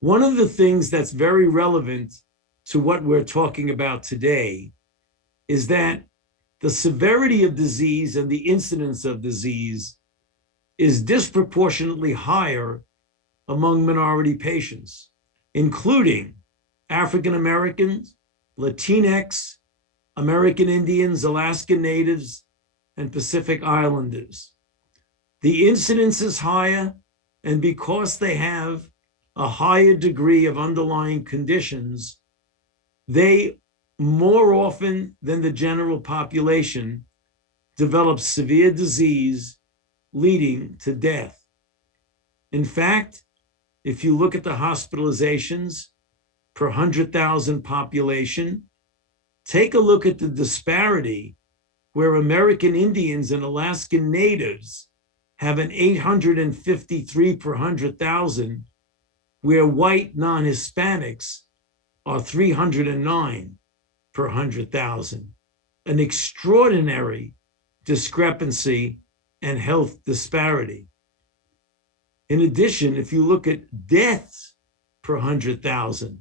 One of the things that's very relevant to what we're talking about today is that the severity of disease and the incidence of disease is disproportionately higher among minority patients, including African Americans, Latinx, American Indians, Alaskan Natives, and Pacific Islanders. The incidence is higher, and because they have a higher degree of underlying conditions, they more often than the general population develop severe disease leading to death. In fact, if you look at the hospitalizations per 100,000 population, take a look at the disparity where American Indians and Alaskan Natives have an 853 per 100,000, where white non-Hispanics are 309 per 100,000. An extraordinary discrepancy and health disparity. In addition, if you look at deaths per 100,000,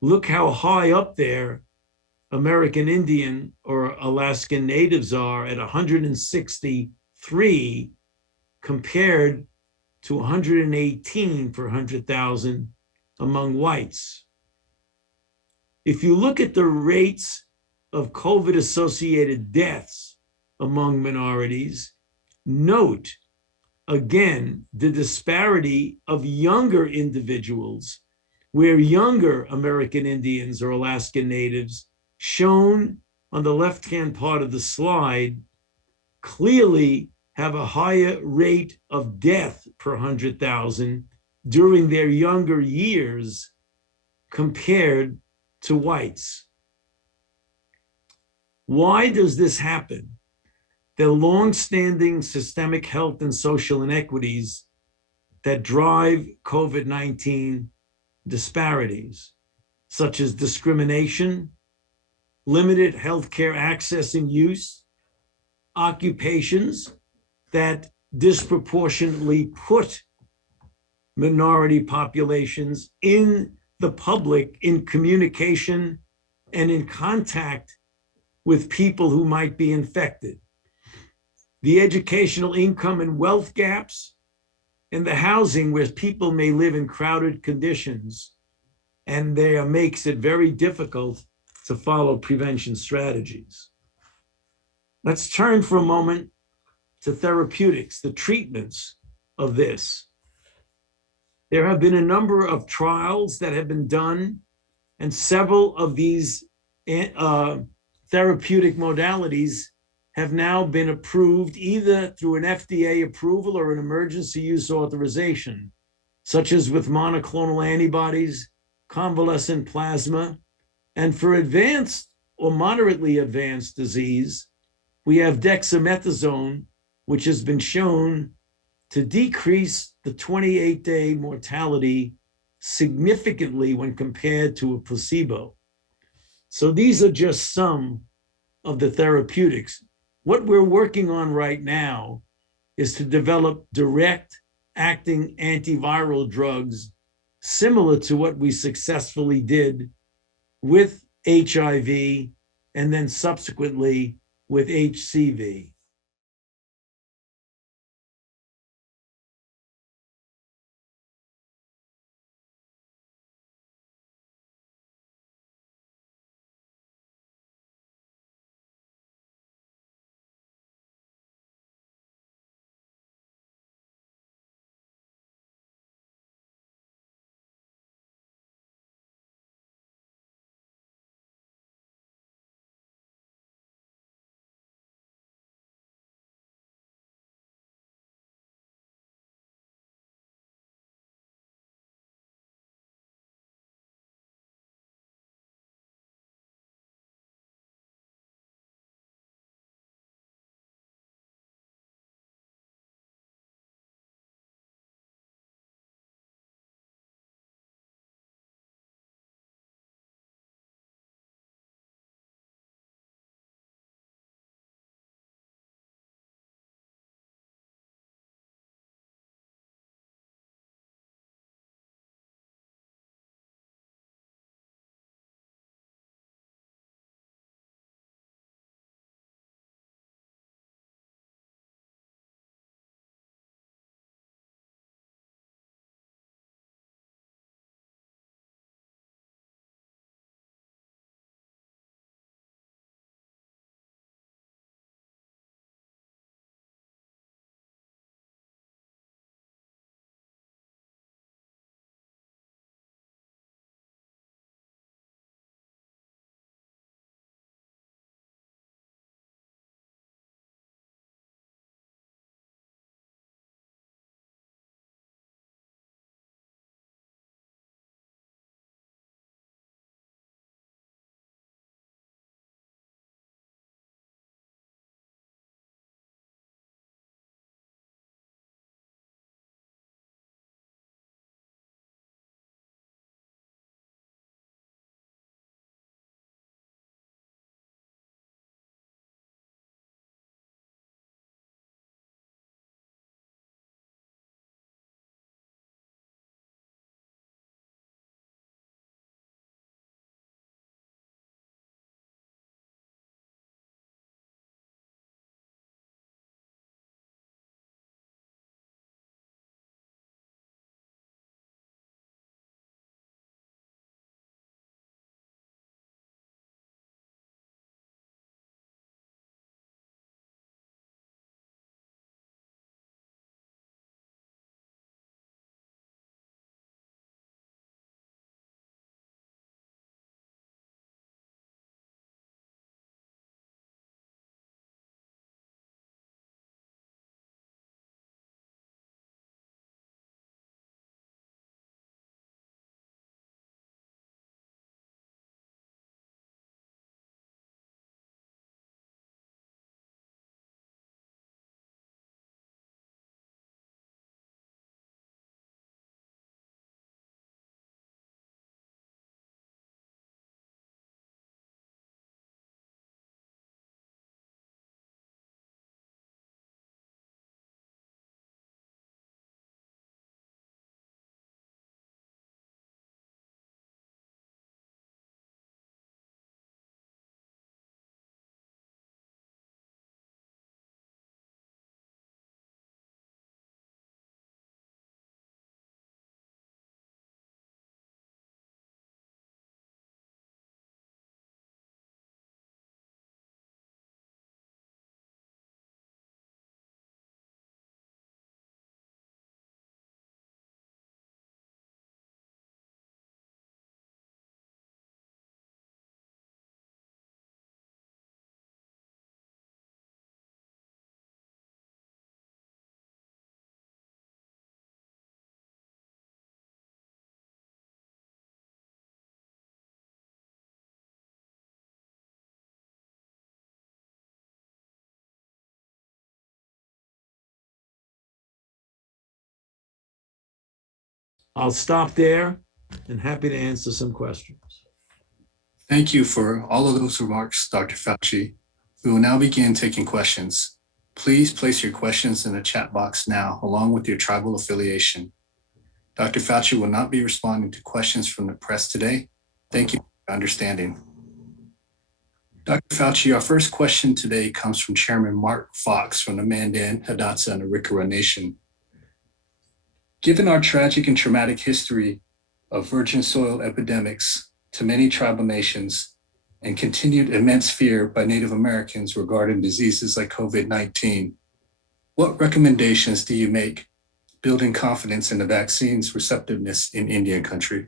look how high up there American Indian or Alaskan Natives are at 163 compared to 118 per 100,000 among whites. If you look at the rates of COVID-associated deaths among minorities, note again the disparity of younger individuals, where younger American Indians or Alaskan Natives, shown on the left-hand part of the slide, clearly have a higher rate of death per 100,000 during their younger years compared to whites. Why does this happen? There are long-standing systemic health and social inequities that drive COVID-19 disparities, such as discrimination, limited healthcare access and use, occupations that disproportionately put minority populations in the public, in communication and in contact with people who might be infected. The educational income and wealth gaps, and the housing where people may live in crowded conditions, and there makes it very difficult to follow prevention strategies. Let's turn for a moment to therapeutics, the treatments of this. There have been a number of trials that have been done, and several of these therapeutic modalities have now been approved either through an FDA approval or an emergency use authorization, such as with monoclonal antibodies, convalescent plasma, and for advanced or moderately advanced disease, we have dexamethasone, which has been shown to decrease the 28-day mortality significantly when compared to a placebo. So these are just some of the therapeutics. What we're working on right now is to develop direct-acting antiviral drugs similar to what we successfully did with HIV and then subsequently with HCV. I'll stop there and happy to answer some questions. Thank you for all of those remarks, Dr. Fauci. We will now begin taking questions. Please place your questions in the chat box now, along with your tribal affiliation. Dr. Fauci will not be responding to questions from the press today. Thank you for your understanding. Dr. Fauci, our first question today comes from Chairman Mark Fox from the Mandan, Hidatsa, and Arikara Nation. Given our tragic and traumatic history of virgin soil epidemics to many tribal nations and continued immense fear by Native Americans regarding diseases like COVID-19, what recommendations do you make building confidence in the vaccine's receptiveness in Indian country?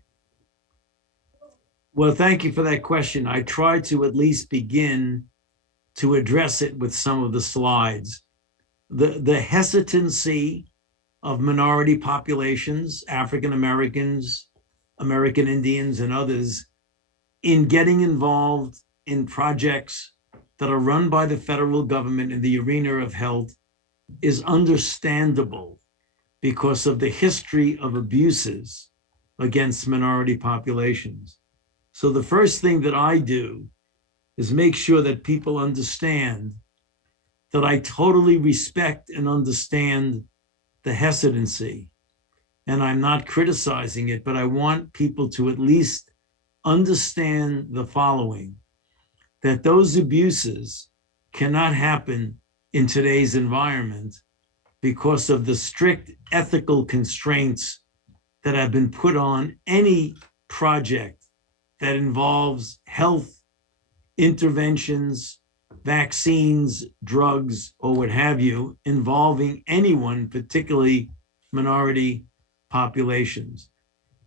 Well, thank you for that question. I tried to at least begin to address it with some of the slides. The hesitancy of minority populations, African Americans, American Indians, and others, in getting involved in projects that are run by the federal government in the arena of health is understandable because of the history of abuses against minority populations. So the first thing that I do is make sure that people understand that I totally respect and understand the hesitancy. And I'm not criticizing it, but I want people to at least understand the following, that those abuses cannot happen in today's environment because of the strict ethical constraints that have been put on any project that involves health interventions, vaccines, drugs, or what have you, involving anyone, particularly minority populations.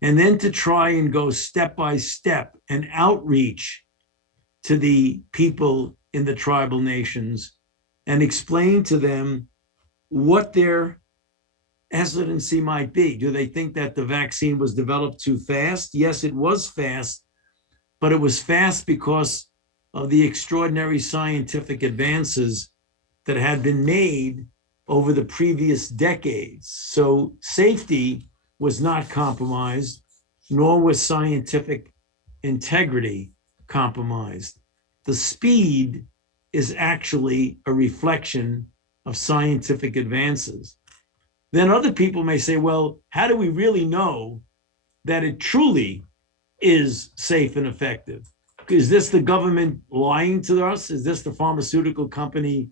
And then to try and go step by step and outreach to the people in the tribal nations and explain to them what their hesitancy might be. Do they think that the vaccine was developed too fast? Yes, it was fast, but it was fast because of the extraordinary scientific advances that had been made over the previous decades. So safety was not compromised, nor was scientific integrity compromised. The speed is actually a reflection of scientific advances. Then other people may say, well, how do we really know that it truly is safe and effective? Is this the government lying to us? Is this the pharmaceutical company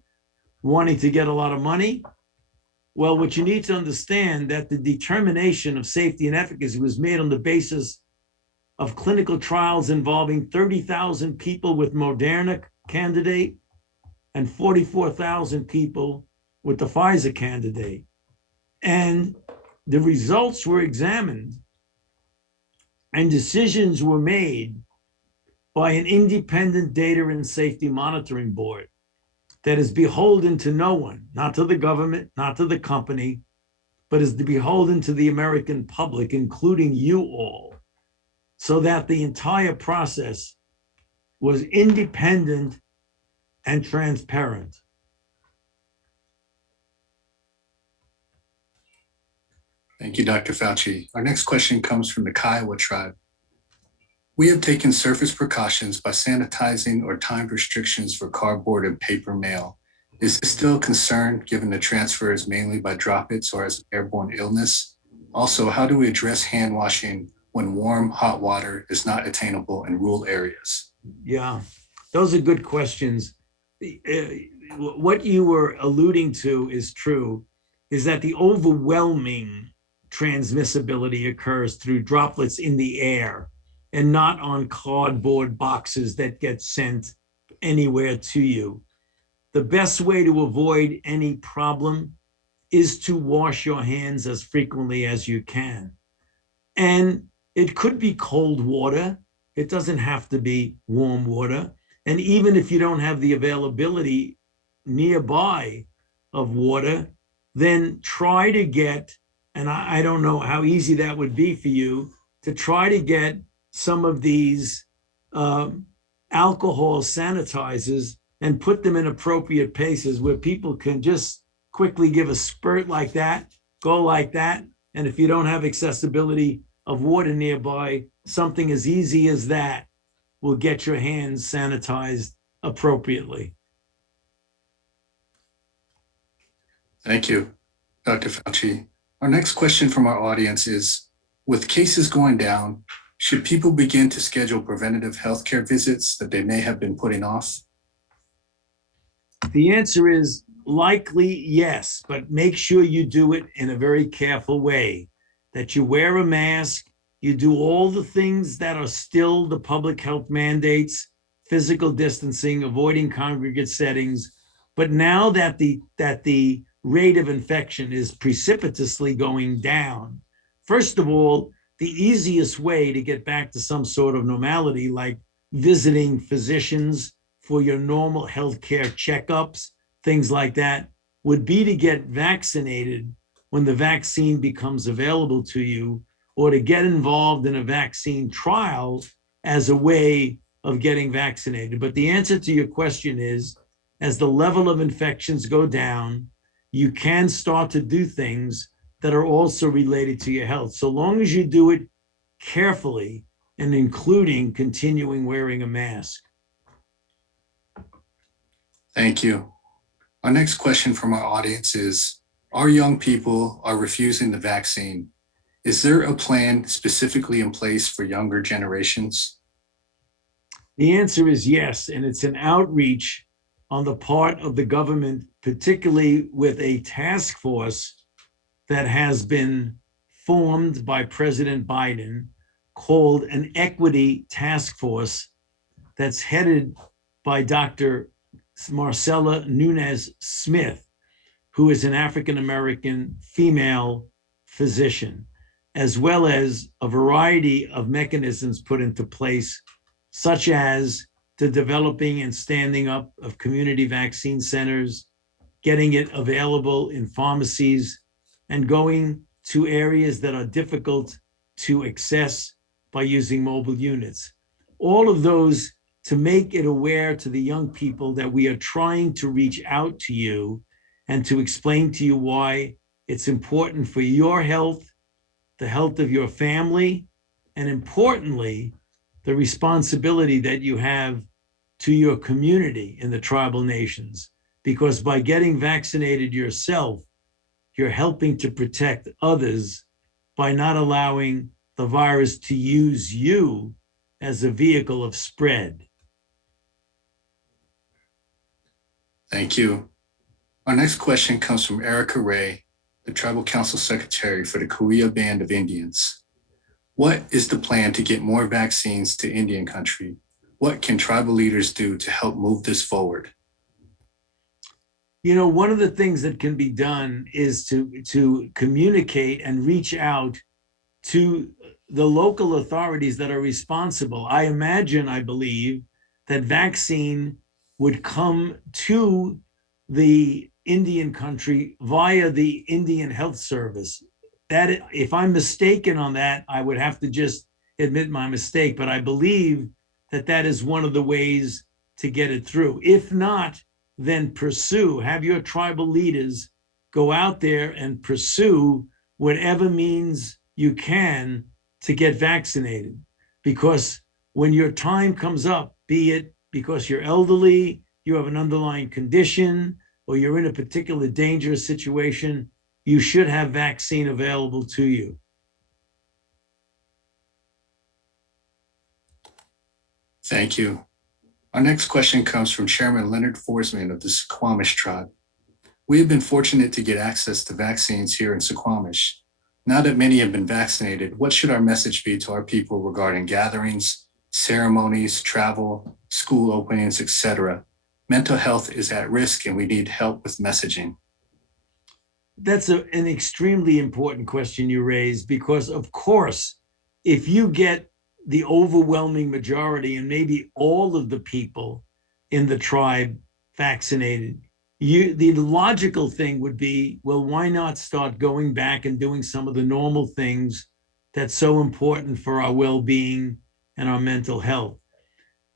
wanting to get a lot of money? Well, what you need to understand that the determination of safety and efficacy was made on the basis of clinical trials involving 30,000 people with Moderna candidate and 44,000 people with the Pfizer candidate. And the results were examined and decisions were made by an independent data and safety monitoring board that is beholden to no one, not to the government, not to the company, but is beholden to the American public, including you all, so that the entire process was independent and transparent. Thank you, Dr. Fauci. Our next question comes from the Kiowa tribe. We have taken surface precautions by sanitizing or timed restrictions for cardboard and paper mail. Is this still a concern given the transfer is mainly by droplets or as an airborne illness? Also, how do we address hand washing when warm, hot water is not attainable in rural areas? Yeah, those are good questions. What you were alluding to is true, is that the overwhelming transmissibility occurs through droplets in the air and not on cardboard boxes that get sent anywhere to you. The best way to avoid any problem is to wash your hands as frequently as you can. And it could be cold water. It doesn't have to be warm water. And even if you don't have the availability nearby of water, then try to get, and I don't know how easy that would be for you, to try to get some of these alcohol sanitizers and put them in appropriate places where people can just quickly give a spurt like that, go like that, And if you don't have accessibility of water nearby, something as easy as that will get your hands sanitized appropriately. Thank you, Dr. Fauci. Our next question from our audience is, with cases going down, should people begin to schedule preventative healthcare visits that they may have been putting off? The answer is likely yes, but make sure you do it in a very careful way, that you wear a mask, you do all the things that are still the public health mandates, physical distancing, avoiding congregate settings. But now that the rate of infection is precipitously going down, first of all, the easiest way to get back to some sort of normality, like visiting physicians for your normal healthcare checkups, things like that, would be to get vaccinated when the vaccine becomes available to you, or to get involved in a vaccine trial as a way of getting vaccinated. But the answer to your question is, as the level of infections go down, you can start to do things that are also related to your health, so long as you do it carefully and including continuing wearing a mask. Thank you. Our next question from our audience is, our young people are refusing the vaccine. Is there a plan specifically in place for younger generations? The answer is yes, and it's an outreach on the part of the government, particularly with a task force that has been formed by President Biden, called an Equity Task Force, that's headed by Dr. Marcella Nunez Smith, who is an African-American female physician, as well as a variety of mechanisms put into place, such as the developing and standing up of community vaccine centers, getting it available in pharmacies, and going to areas that are difficult to access by using mobile units. All of those to make it aware to the young people that we are trying to reach out to you and to explain to you why it's important for your health, the health of your family, and importantly, the responsibility that you have to your community in the tribal nations. Because by getting vaccinated yourself, you're helping to protect others by not allowing the virus to use you as a vehicle of spread. Thank you. Our next question comes from Erica Ray, the Tribal Council Secretary for the Cahuilla Band of Indians. What is the plan to get more vaccines to Indian country? What can tribal leaders do to help move this forward? You know, one of the things that can be done is to communicate and reach out to the local authorities that are responsible. I imagine, I believe, that vaccine would come to the Indian country via the Indian Health Service. That, if I'm mistaken on that, I would have to just admit my mistake, but I believe that that is one of the ways to get it through. If not, then have your tribal leaders go out there and pursue whatever means you can to get vaccinated. Because when your time comes up, be it because you're elderly, you have an underlying condition, or you're in a particular dangerous situation, you should have vaccine available to you. Thank you. Our next question comes from Chairman Leonard Forsman of the Suquamish tribe. We have been fortunate to get access to vaccines here in Suquamish. Now that many have been vaccinated, what should our message be to our people regarding gatherings, ceremonies, travel, school openings, etc.? Mental health is at risk and we need help with messaging. That's an extremely important question you raise, because of course, if you get the overwhelming majority and maybe all of the people in the tribe vaccinated, the logical thing would be, well, why not start going back and doing some of the normal things that's so important for our well-being and our mental health?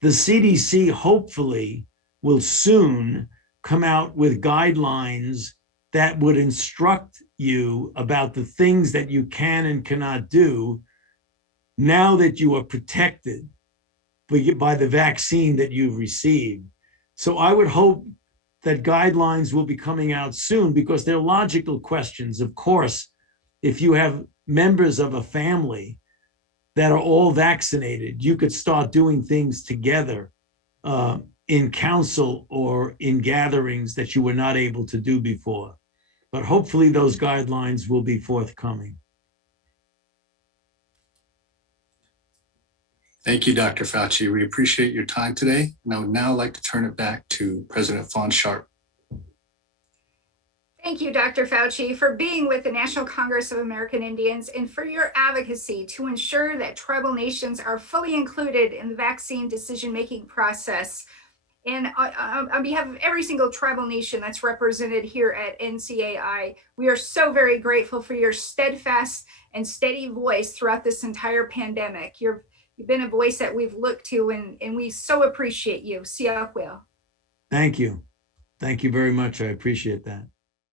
The CDC hopefully will soon come out with guidelines that would instruct you about the things that you can and cannot do now that you are protected by the vaccine that you've received. So I would hope that guidelines will be coming out soon, because they're logical questions. Of course, if you have members of a family that are all vaccinated, you could start doing things together in council or in gatherings that you were not able to do before. But hopefully those guidelines will be forthcoming. Thank you, Dr. Fauci. We appreciate your time today. And I would now like to turn it back to President Fawn Sharp. Thank you, Dr. Fauci, for being with the National Congress of American Indians and for your advocacy to ensure that tribal nations are fully included in the vaccine decision-making process. And on behalf of every single tribal nation that's represented here at NCAI, we are so very grateful for your steadfast and steady voice throughout this entire pandemic. You've been a voice that we've looked to, and we so appreciate you. Siakwil. Thank you. Thank you very much. I appreciate that.